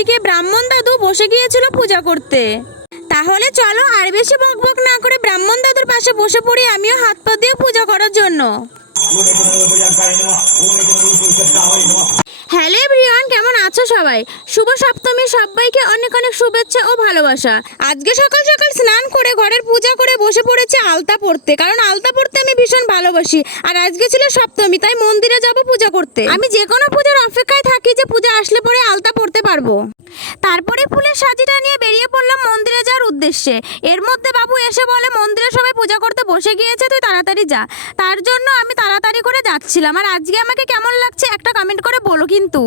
এদিকে ব্রাহ্মণ দাদু বসে গিয়েছিল পূজা করতে। তাহলে চলো আর বেশি বকবক না করে ব্রাহ্মণ দাদুর পাশে বসে পড়ি আমিও হাত পা দিয়ে পূজা করার জন্য। হ্যালো এভরিওয়ান, কেমন আছো সবাই? শুভ সপ্তমী, সবাইকে অনেক অনেক শুভেচ্ছা ও ভালোবাসা। আজকে সকাল সকাল স্নান করে ঘরের পূজা করে বসে পড়েছি আলতা পড়তে, কারণ আলতা পড়তে আমি ভীষণ ভালোবাসি। আর আজকে ছিল সপ্তমী, তাই মন্দিরে যাব পূজা করতে। আমি যে কোনো পূজার অপেক্ষায় থাকি যে পূজা আসলে পরে আলতা পড়তে পারবো। তারপরে ফুলের সাজিটা নিয়ে বেরিয়ে পড়লাম মন্দিরে যাওয়ার উদ্দেশ্যে। এর মধ্যে বাবু এসে বলে মন্দিরে সবাই পূজা করতে বসে গিয়েছে, তুই তাড়াতাড়ি যা। তার জন্য আমি তাড়াতাড়ি করে যাচ্ছিলাম। আর আজকে আমাকে কেমন লাগছে একটা কমেন্ট করে বলো কিন্তু।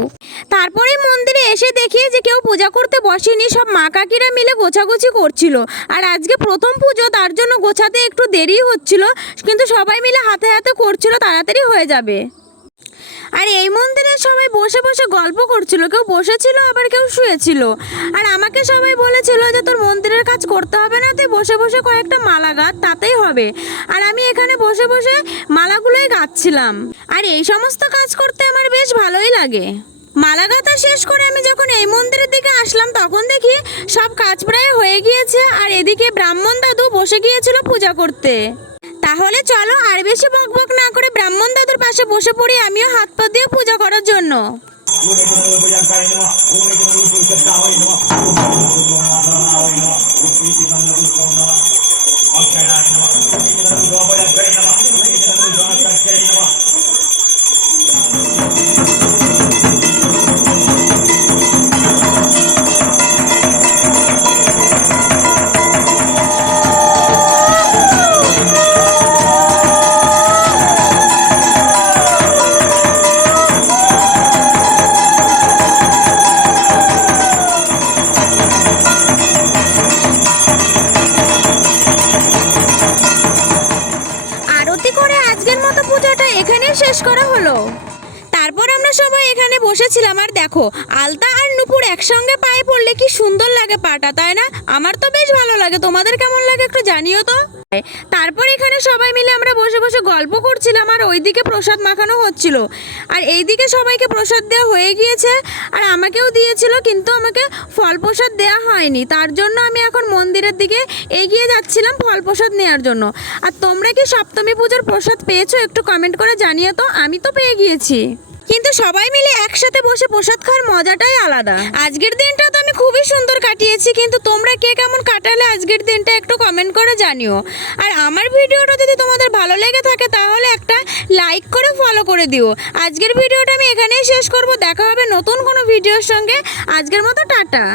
তারপরে মন্দিরে এসে দেখি যে কেউ পূজা করতে বসেনি, সব মা কাকিরা মিলে গোছাগুছি করছিল। আর আজকে প্রথম পুজো, তার জন্য গোছাতে একটু দেরি হচ্ছিল, কিন্তু সবাই মিলে হাতে হাতে করছিল, তাড়াতাড়ি হয়ে যাবে। আর এই মন্দিরে সবাই বসে বসে গল্প করছিল, কেউ বসেছিল আবার কেউ শুয়েছিল। আর আমাকে সবাই বলেছিল যে তোর মন্দিরের কাজ করতে হবে না, তুই বসে বসে কয়েকটা মালা গাঁথ, তাতেই হবে। আর আমি এখানে বসে বসে মালাগুলোই গাঁথছিলাম। আর এই সমস্ত কাজ করতে আমার বেশ ভালোই লাগে। মালা গাঁথা শেষ করে আমি যখন এই মন্দিরের দিকে আসলাম তখন দেখি সব কাজ প্রায় হয়ে গিয়েছে। আর এদিকে ব্রাহ্মণ দাদু বসে গিয়েছিল পূজা করতে। তাহলে চলো আর বেশি বকবক না করে ব্রাহ্মণ দাদুর পাশে বসে পড়ি আমিও হাত পা দিয়ে পূজা করার জন্য। আরতি করে আজকের মতো পূজাটা এখানেই শেষ করা হলো। তারপর আমরা সবাই এখানে বসেছিলাম। আর দেখো আলতা আর নূপুর একসঙ্গে পায়ে পড়লে কি সুন্দর লাগে পাটা, তাই না? আমার তো বেশ ভালো লাগে, তোমাদের কেমন লাগে একটু জানিও তো। তারপর এখানে সবাই মিলে আমরা বসে বসে গল্প করছিলাম, আর ওইদিকে প্রসাদ মাখানো হচ্ছিল। আর এইদিকে সবাইকে প্রসাদ দেওয়া হয়ে গিয়েছে, আর আমাকেও দিয়েছিল, কিন্তু আমাকে ফল প্রসাদ দেওয়া হয়নি। তার জন্য আমি এখন মন্দিরের দিকে এগিয়ে যাচ্ছিলাম ফল প্রসাদ নেওয়ার জন্য। আর তোমরা কি সপ্তমী পুজোর প্রসাদ পেয়েছো একটু কমেন্ট করে জানিও তো। আমি তো পেয়ে গিয়েছি, কিন্তু সবাই মিলে একসাথে বসে প্রসাদ খাওয়ার মজাটাই আলাদা। আজকের দিনটা তো আমি খুবই সুন্দর কাটিয়েছি, কিন্তু তোমরা কে কেমন কাটালে আজকের দিনটা একটু কমেন্ট করে জানিও। আর আমার ভিডিওটা যদি তোমাদের ভালো লেগে থাকে তাহলে একটা লাইক করে ফলো করে দিও। আজকের ভিডিওটা আমি এখানেই শেষ করব, দেখা হবে নতুন কোনো ভিডিওর সঙ্গে। আজকের মতো টাটা।